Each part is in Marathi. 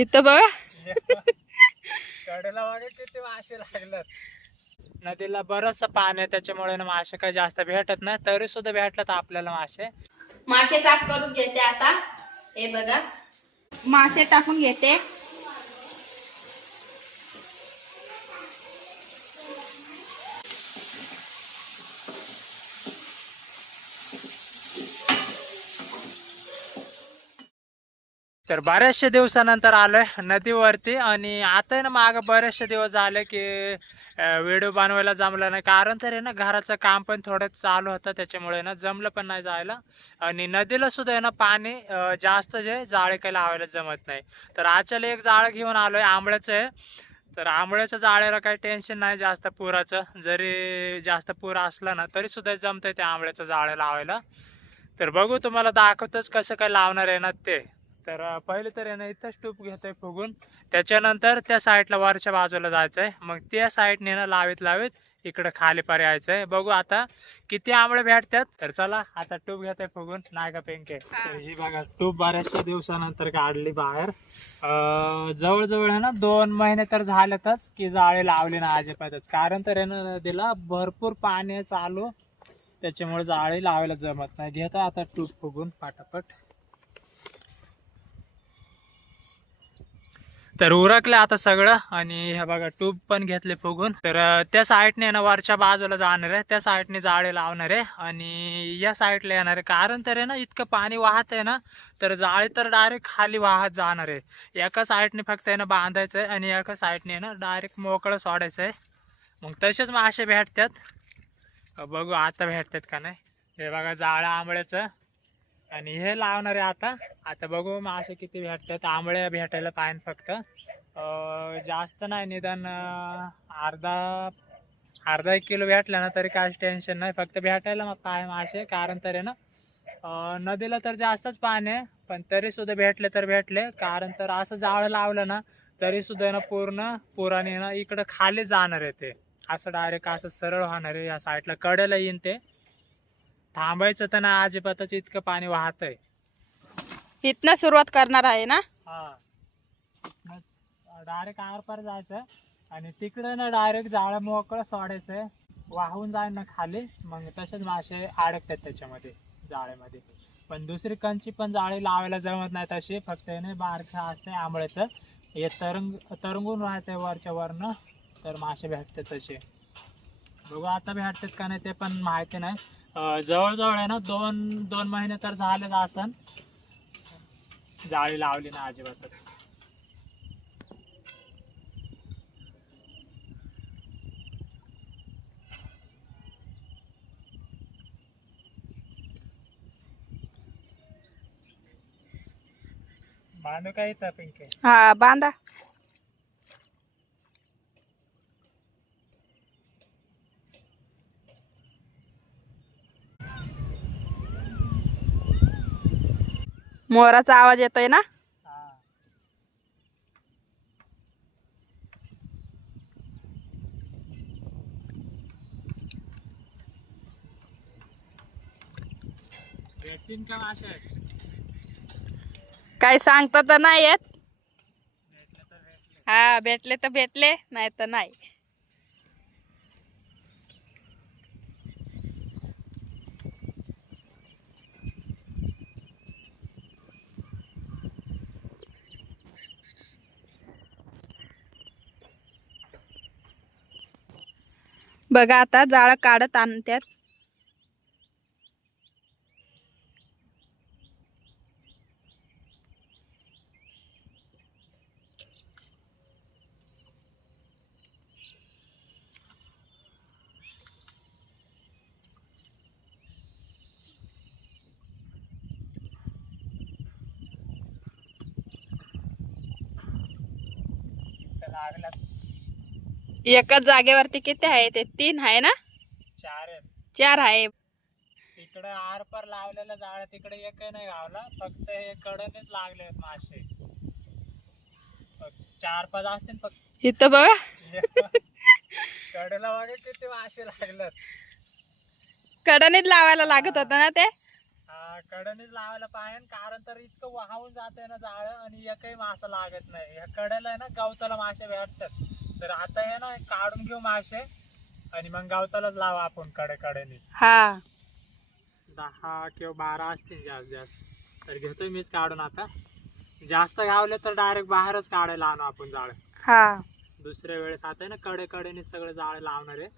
इथं बघा. कडेला बघा किती मासे लागतात नदीला बरंचसं पाणी आहे त्याच्यामुळे ना मासे काही जास्त भेटत नाही तरी सुद्धा भेटतात आपल्याला मासे. मासे साफ करून घेते आता. हे बघा. मासे टाकून घेते. तर बऱ्याचशा दिवसानंतर आलोय नदीवरती आणि आता आहे ना माग बरेचसे दिवस झाले की व्हिडिओ बनवायला जमलं नाही. कारण तर आहे ना घराचं काम पण थोडं चालू होतं त्याच्यामुळे ना जमलं पण नाही जायला. आणि नदीला सुद्धा आहे ना पाणी जास्त जे जाळे काही लावायला जमत नाही. तर आजच्याला एक जाळं घेऊन आलोय आंबळ्याचं आहे. तर आंबळ्याच्या जाळ्याला काही टेन्शन नाही जास्त पुराचं. जरी जास्त पूर असला ना तरी सुद्धा जमतंय त्या आंबळ्याचं जाळं लावायला. तर बघू तुम्हाला दाखवतच कसं काय लावणार आहे ना ते. तर पहिले तर यानं इथंच टूप घेतोय फुगून. त्याच्यानंतर त्या साईडला वरच्या बाजूला जायचंय. मग त्या साईडने ना लावीत लावीत इकडं खाली पार यायचंय बघू आता किती आंबळे भेटतात. तर चला आता टूप घेतोय फुगून. नाही का पेंके? तर ही बघा टूप बऱ्याचशा दिवसानंतर काढली बाहेर. जवळजवळ आहे ना दोन महिने तर झालेतच की जाळे लावले ना अजिबातच. कारण तर यानं दिला भरपूर पाणी चालू. त्याच्यामुळे जाळी लावायला जमत नाही. घेता आता टूप फुगून पाटापट. तर उरकलं आता सगळं आणि हे बघा ट्यूब पण घेतले फुगून. तर त्या साईडने ना वरच्या बाजूला जाणार आहे. त्या साईडने जाळे लावणार आहे आणि या साईडला येणार आहे. कारण तर आहे ना इतकं पाणी वाहत आहे ना तर जाळे तर डायरेक्ट खाली वाहत जाणार आहे. एका साईडने फक्त आहे ना बांधायचं आहे आणि एका साईडने ना डायरेक्ट मोकळं सोडायचं आहे. मग तसेच मासे भेटतात. बघू आता भेटतात का नाही. हे बघा जाळं आंबळ्याचं. आणि हे लावणार आहे आता. आता बघू मासे किती भेटतात. आंबळे भेटायला पाहिजे फक्त. जास्त नाही निदान अर्धा अर्धा एक किलो भेटला ना तरी काहीच टेन्शन नाही. फक्त भेटायला मग पाय मासे कारण तर आहे ना नदीला तर जास्तच पाणी आहे पण तरी सुद्धा भेटले तर भेटले. कारण तर असं जाळं लावलं ना तरी सुद्धा ना पूर्ण पुराने ना इकडं खाली जाणार आहे ते. असं डायरेक्ट असं सरळ होणार आहे या साईडला कडेला येईन ते. थांबायचं तर ना अजिबातच इतकं पाणी वाहत आहे इथनं सुरुवात करणार आहे ना? हा. डायरेक्ट आरपार जायचं आणि तिकडे ना डायरेक्ट जाळं मोकळं सोडायचं. वाहून जाईल ना खाली. मग तसेच मासे अडकतात त्याच्यामध्ये जाळ्यामध्ये. पण दुसरी कंची पण जाळी लावायला जमत नाही तशी. फक्त बारखं असते आंबळ्याचं. हे तरंग तरंगून राहते वरच्या वरनं. तर मासे भेटतात तसे. बघू आता भेटतात का नाही ते पण माहिती नाही. जवळजवळ आहे ना दोन दोन महिने तर झालेच असन. जाळी लावली ना अजिबातच. बांधू काय इथं पिंके? हा बांधा. मोराचा आवाज येतोय ना? काय सांगता तर नाही येत. हा भेटले तर भेटले नाही तर नाही. बघा आता जाळं काढत आणत्यात. लागला. एकाच जागेवरती किती आहे ते? तीन आहे ना? चार आहेत. चार आहे. तिकडे आरपार लावलेलं जाळ तिकडे एकही नाही गावला. फक्त हे कडनेच लागले आहेत मासे. चार पाच असतील फक्त. इथं बघा. कडेला बघा किती मासे लागलेत. कडणीत लावायला लागत होतं ना ते? हा कडेनेच लावायला पाहिजे कारण तर इतकं वाहून जाते ना जाळ आणि एकही मासा लागत नाही. कडेला आहे ना गवताला मासे भेटतात. तर आता हे ना काढून घेऊ मासे आणि मग गवतालाच लावा आपण कडे कडेने हा. दहा किंवा बारा असतील जास्त जास्त. तर घेतोय मीच काढून आता. जास्त गावले तर डायरेक्ट बाहेरच काढायला आणू आपण जाळ. हा. दुसऱ्या वेळेस आता ना कडे कडेने सगळं जाळ लावणार आहे.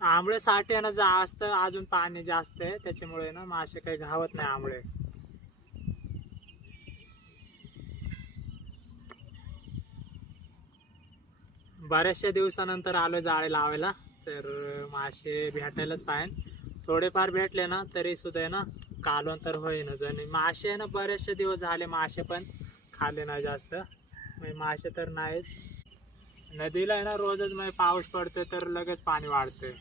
आंबळे साठी आहे ना जास्त अजून पाणी जास्त आहे. त्याच्यामुळे ना मासे काही घावत नाही आंबळे. बऱ्याचशा दिवसानंतर आलो जाळे लावायला तर मासे भेटायलाच पाहिजे थोडेफार भेटले ना तरी सुद्धा आहे ना कालवण तर होईना आणि मासे आहे ना बरेचसे दिवस झाले मासे पण खाल्ले नाही जास्त. म्हणजे मासे तर नाहीच. नदीला आहे ना रोजच म्हणजे पाऊस पडतो तर लगेच पाणी वाढते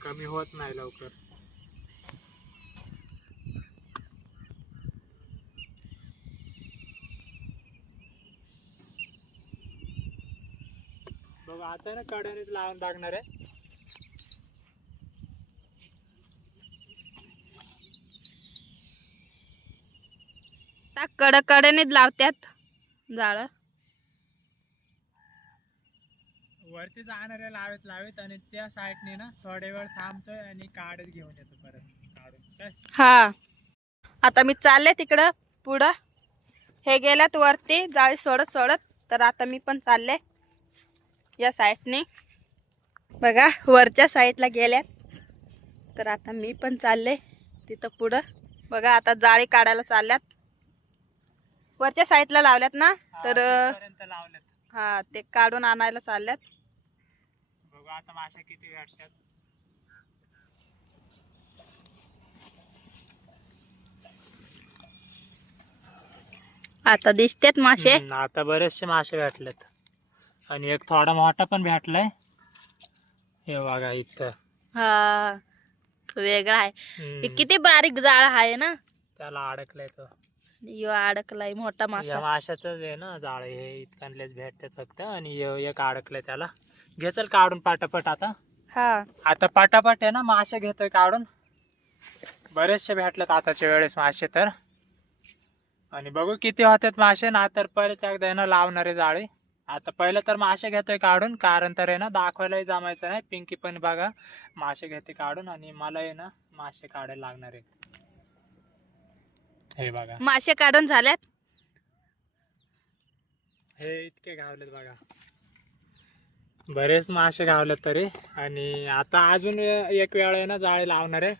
कमी होत नाही लवकर. आता ना कड्यानेच लावून टाकणार आहे. त्या कड कडेनेच लावत्यात जाळ. वरती जाणारे लावेत लावेत आणि त्या साईडने ना थोडे वेळ थांबतोय आणि काढत घेऊन येतो परत. काढून. काय हा. आता मी चालले तिकडं पुढं. हे गेल्यात वरती जाळी सोडत सोडत. तर आता मी पण चालले. या साईडने बघा वरच्या साईडला गेल्यात. तर आता मी पण चालले तिथं पुढं. बघा आता जाळी काढायला चालल्यात. वरच्या साईडला लावल्यात ना तर हा ते काढून आणायला चालल्यात. बघू आता किती आता दिसतेत मासे आता बरेचसे मासे भेटलेत आणि एक थोडा मोठा पण भेटलाय. हे बघा इथं. हा वेगळा आहे. हम्म, किती बारीक जाळ आहे ना? त्याला अडकलाय तो. यो अडकलाय मोठा या मासा माशाच आहे ना जाळ हे इतकांलेच भेटतात फक्त आणि एक अडकलंय त्याला. घे चल काढून पाटापट आता. हा. आता पाटापट आहे ना मासे घेतोय काढून. बरेचसे भेटलेत आताच्या वेळेस मासे तर. आणि बघू किती होतात मासे ना तर परत एकदा आहे ना लावणारे जाळे. आता पहिलं तर मासे घेतोय काढून कारण तर आहे ना दाखवायलाही जमायचं नाही. पिंकी पण बघा मासे घेते काढून आणि मला आहे ना मासे काढायला लागणार आहे हे बघा. मासे काढून झाल्यात? हे इतके गावलेत बघा. बरेच मासे गावलेत तरी. आणि आता अजून एक वेळ आहे ना जाळी लावणार आहे.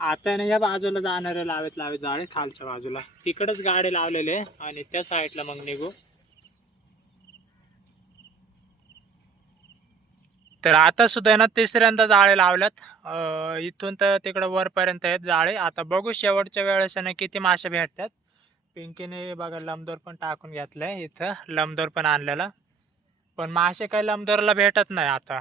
आता ना या बाजूला जाणारे लावेत लावेत जाळे खालच्या बाजूला. तिकडच गाडी लावलेले आहे आणि त्या साईडला मग निघू. तर आता सुद्धा आहे ना तिसऱ्यांदा जाळे लावल्यात. इथून तर तिकडं वरपर्यंत आहेत जाळे आता बघू शेवटच्या वेळेस ना किती मासे भेटतात. पिंकीने बघा लमदोर पण टाकून घेतलंय इथं. लमदोर पण आणलेला. पण मासे काही लमदोरला भेटत नाही आता.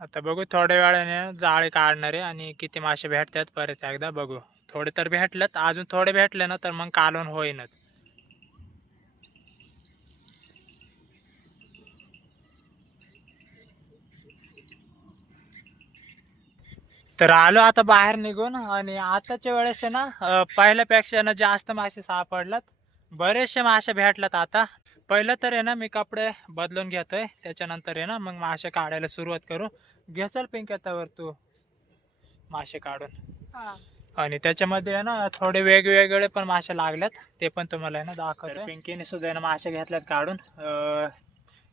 आता बघू थोड्या वेळाने जाळे काढणारे आणि किती मासे भेटतात परत एकदा बघू. थोडे तर भेटलेत अजून थोडे भेटले ना तर मग कालवण होईनच. तर आलो आता बाहेर निघून आणि आताच्या वेळेस आहे ना पहिल्यापेक्षा ना जास्त मासे सापडलात. बरेचसे मासे भेटलात आता. पहिलं तर आहे ना मी कपडे बदलून घेतोय. त्याच्यानंतर आहे ना मग मासे काढायला सुरुवात करू. घेचल पिंक्यातावर तू? मासे काढून. आणि त्याच्यामध्ये आहे ना थोडे वेगवेगळे पण मासे लागल्यात. ते पण तुम्हाला आहे ना दाखवतो पिंकीने सुद्धा आहे ना मासे घेतल्यात काढून. अं,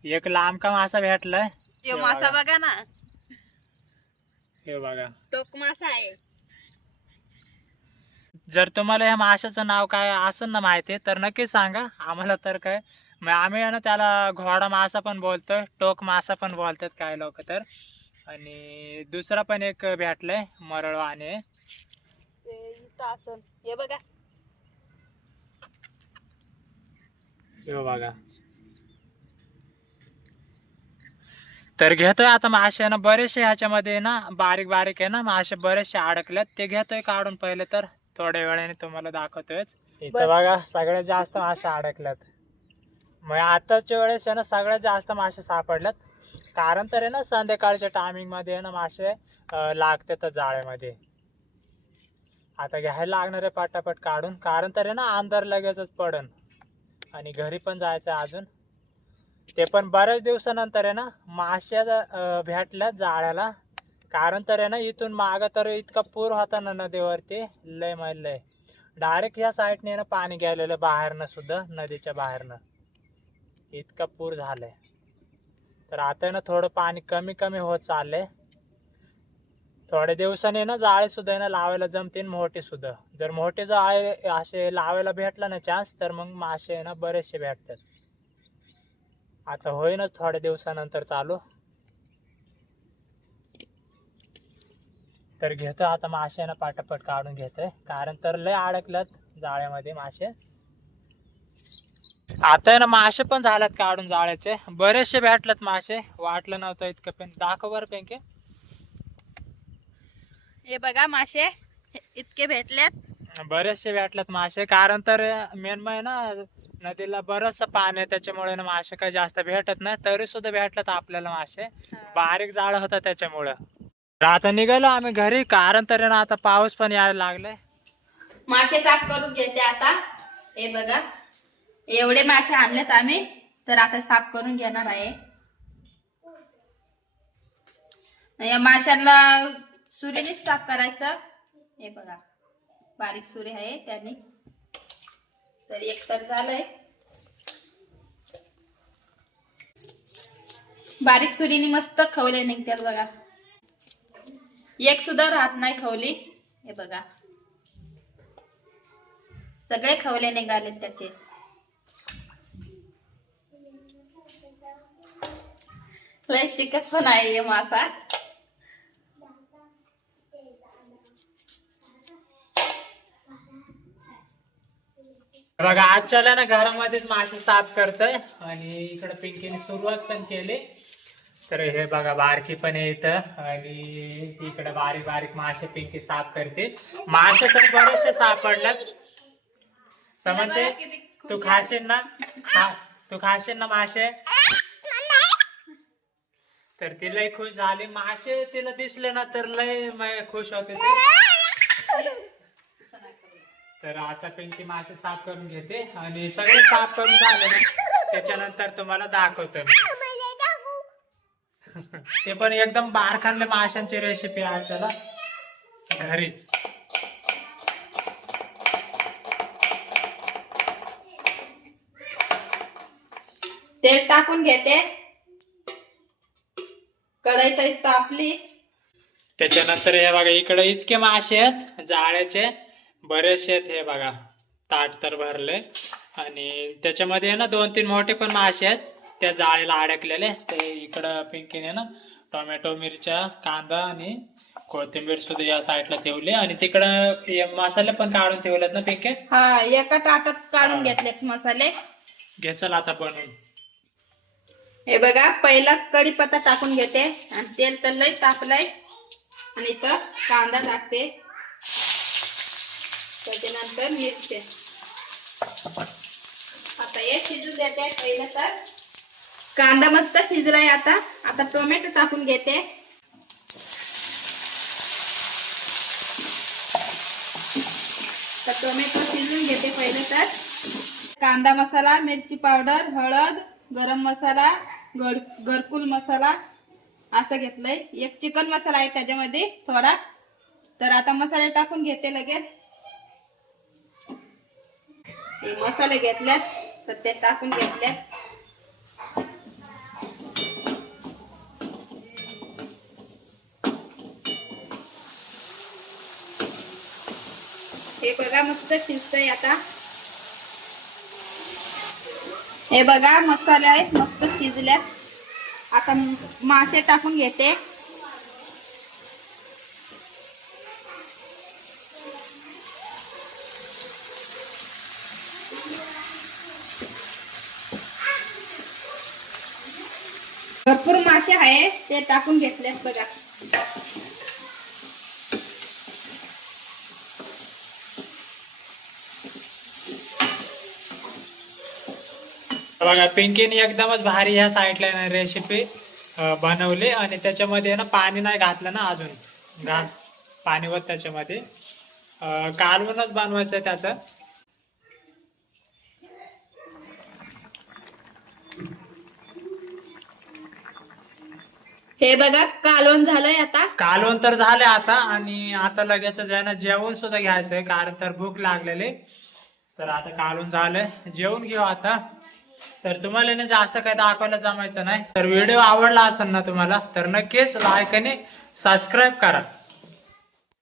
एक लांबका मासा भेटलाय? यो हे मासा बघा. बघा ना. हे बघा. टोक मासा आहे. जर तुम्हाला या माशाचं नाव काय असेल ना माहिती तर नक्कीच सांगा. आम्हाला तर काय मग आम्ही आहे ना त्याला घोडा मासा पण बोलतोय टोक मासा पण बोलतात काय लोक तर. आणि दुसरा पण एक भेटलाय असन. हे बघा. हो बघा. तर घेतोय आता मासे ना बरेचसे ह्याच्यामध्ये ना बारीक बारीक आहे ना मासे बरेचसे अडकलेत. ते घेतोय काढून पहिले तर थोड्या वेळाने तुम्हाला दाखवतोच इथं बघा सगळ्यात जास्त मासे अडकल्यात मग आताच्या वेळेस आहे ना सगळ्यात जास्त मासे सापडल्यात कारण तर आहे ना संध्याकाळच्या टायमिंगमध्ये आहे ना मासे लागते लागतात जाळ्यामध्ये. आता घ्यायला लागणार आहे पटापट काढून. कारण तर आहे ना अंधार लगेचच पडन. आणि घरी पण जायचं आहे अजून. ते पण बऱ्याच दिवसानंतर आहे ना माश्या भेटल्या जाळ्याला. कारण तर आहे ना इथून मागं तर इतका पूर होता ना नदीवरती. लय म्हणजे लय. डायरेक्ट ह्या साईडने ना पाणी गेलेलं बाहेरनं सुद्धा नदीच्या बाहेरनं. इतका पूर झालाय. तर आता आहे ना थोडं पाणी कमी कमी होत चाललंय. थोड्या दिवसाने ना जाळे सुद्धा आहे ना लावायला जमतील मोठे सुद्धा. जर मोठे जाळे असे लावायला भेटला ना चान्स तर मग मासे आहे ना बरेचसे भेटतात. आता होईनच थोड्या दिवसानंतर चालू. तर घेतो आता मासे ना पाटापट काढून घेतोय. कारण तर लय अडकलत जाळ्यामध्ये मासे. आता आहे ना मासे पण झाल्यात काढून जाळ्याचे? बरेचसे भेटलेत मासे. वाटलं नव्हतं इतकं पण. दाखव बरं पेंके. हे बघा मासे. इतके भेटलेत. बरेचसे भेटलेत मासे. कारण तर मेन म्हणजे ना नदीला बरचसं पाणी आहे. त्याच्यामुळे ना मासे काही जास्त भेटत नाही. तरी सुद्धा भेटलेत आपल्याला मासे. बारीक जाळ होता त्याच्यामुळं. तर आता निघालो आम्ही घरी. कारण तर ना आता पाऊस पण यायला लागलाय. मासे साफ करून घेते आता. हे बघा. एवढे मासे आणलेत आम्ही तर आता साफ करून घेणार आहे. या माशांना सुरीनेच साफ करायचा. हे बघा बारीक सुरी आहे त्याने. तर एक तर झालंय. बारीक सुरीने मस्त खवले निघतात बघा. एक सुद्धा राहत नाही खवली. हे बघा. सगळे खवले निघालेत त्याचे. लय चिकट पण आहे मासा. बघा आजच्याला ना घरामध्येच मासे साफ करतोय आणि इकडे पिंकीने सुरुवात पण केली. तर हे बघा बारकी पण इथं आणि इकडे बारीक बारीक मासे पिंकी साफ करते. मासे तर बरेचसे सापडल्यात. समजते तू खाशील ना? तू खाशील ना मासे? तर ती लय खुश झाली. मासे तिला दिसले ना तर लय म- खुश होते तर आता पिंकी मासे साफ करून घेते आणि सगळे साफ करून झाले ना. त्याच्यानंतर तुम्हाला दाखवतो मी. ते पण एकदम बारखानले माशांची रेसिपी आहे त्याला घरीच. तेल टाकून घेते. कढई तर तापली त्याच्यानंतर हे बघा इकडे इतके मासे आहेत जाळ्याचे बरेचसे आहेत हे बघा. ताट तर भरले आणि त्याच्यामध्ये ना दोन तीन मोठे पण मासे आहेत. त्या जाळीला अडकलेले. ते इकडं पिंकीने ना टोमॅटो मिरच्या कांदा आणि कोथिंबीर सुद्धा या साईडला ठेवली. आणि तिकडं हे मसाले पण काढून ठेवलेत ना पिंके? हा एका ताटात काढून घेतलेत मसाले. घे चल आता बनवून. हे बघा पहिला कढीपत्ता टाकून घेते. आणि तेल तर लय तापलंय. आणि इथं कांदा टाकते. त्याच्यानंतर मिरची. आता हे शिजू देते पहिलं तर. कांदा मस्त शिजलाय आता. आता टोमॅटो टाकून घेते. तर टोमॅटो शिजून घेते पहिलं तर. कांदा मसाला मिरची पावडर हळद गरम मसाला गर घरकुल मसाला असं घेतलंय. एक चिकन मसाला आहे त्याच्यामध्ये थोडा. तर आता मसाले टाकून घेते लगेच. हे मसाले घेतल्यात तर ते टाकून घेतल्यात. हे बघा मस्त शिजतंय आता. हे बघा मसाले आहेत मस्त शिजल्या आता मासे टाकून घेते. भरपूर मासे आहे ते टाकून घेतलेत बघा. बघा पिंकीने एकदमच भारी ह्या साईडला ना रेसिपी बनवली आणि त्याच्यामध्ये ना पाणी नाही घातलं ना अजून. घाल. पाणी व त्याच्यामध्ये. कालवूनच बनवायचं आहे त्याचं. हे बघा कालवण झालंय आता. कालवण तर झाले आता आणि आता लगेच आहे ना जेवण सुद्धा घ्यायचंय कारण तर भूक लागलेली. तर आता कालवण झालंय. जेवण घेऊ आता. तर तुम्हाला ना जास्त काही दाखवायला जमायचं नाही. तर व्हिडिओ आवडला असेल ना तुम्हाला तर नक्कीच लाईक आणि सबस्क्राईब करा.